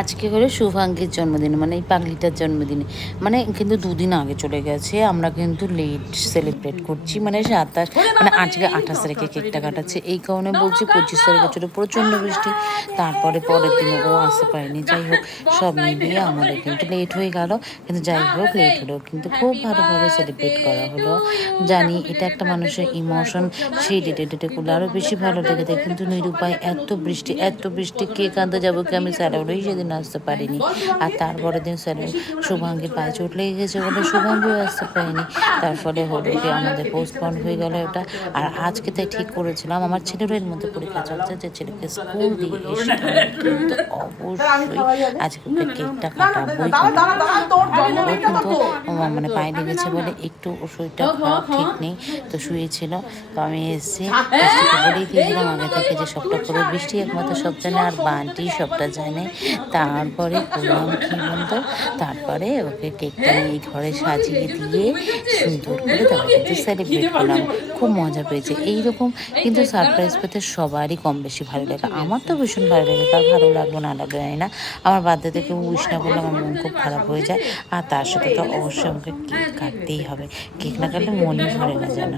আজকে হলো শুভাঙ্গীর জন্মদিন, মানে এই পাগলিটার জন্মদিনে, মানে কিন্তু দুদিন আগে চলে গেছে। আমরা কিন্তু লেট সেলিব্রেট করছি, মানে 27, মানে আজকে 28 তারিখে কেকটা কাটাচ্ছে। এই কারণে বলছি 25 তারিখে ছিল প্রচণ্ড বৃষ্টি, তারপরে পরের দিনে ও আসতে পারেনি। যাই হোক, সব মিলিয়ে আমাদের কিন্তু লেট হয়ে গেল, কিন্তু যাই হোক লেট হলো কিন্তু খুব ভালোভাবে সেলিব্রেট করা হলো। জানি এটা একটা মানুষের ইমোশন, সেই ডেটে করলে আরও বেশি ভালো লেগে। কিন্তু নিরুপায়, এত বৃষ্টি কেক আনতে যাবো কি, আমি স্যালাডই সেদিন আসতে পারিনি। আর তারপরের দিন শুভাঙ্গীর পায়ে চোট লেগে গেছে বলে শুভাঙ্গীও আসতে পারেনি। তার ফলে হলো কি আমাদের পোস্টপন হয়ে গেল ওটা। আর আজকে তাই ঠিক করেছিলাম, আমার ছেলেরও এর মধ্যে পরীক্ষা চলছে, যে ছেলেকে স্কুল দিয়ে এসে আমি কিন্তু অবশ্যই আজকে ওকে কেকটা কাটাবোই কাটাবো। ও কিন্তু মানে পায়ে লেগেছে বলে একটু ওর শরীরটা খারাপ, ঠিক নেই, তো শুয়েছিল। তো আমি এসেছি, বৃষ্টিকে বলেই দিয়েছিলাম আগে থেকে যে সবটা করে, বৃষ্টি একমাত্র সব জানে আর বান্টি সবটা জানে। তারপরে করলাম কি বলতো, তারপরে ওকে কেকটা নিয়ে ঘরে সাজিয়ে দিয়ে সুন্দর করে তারপর কিন্তু সেলিব্রেট করলাম। খুব মজা পেয়েছে এইরকম, কিন্তু সারপ্রাইজ পেতে সবারই কম বেশি ভালো লাগে। আমার তো ভীষণ ভালো লাগে, কার ভালো লাগলো না লাগলো জানি না। আমার বার্থডে থেকে উইশ না করলে আমার মন খুব খারাপ হয়ে যায়। আর তার সাথে তো অবশ্যই আমাকে কেক কাটতেই হবে, কেক না কাটলে মনই ভরে না যেন।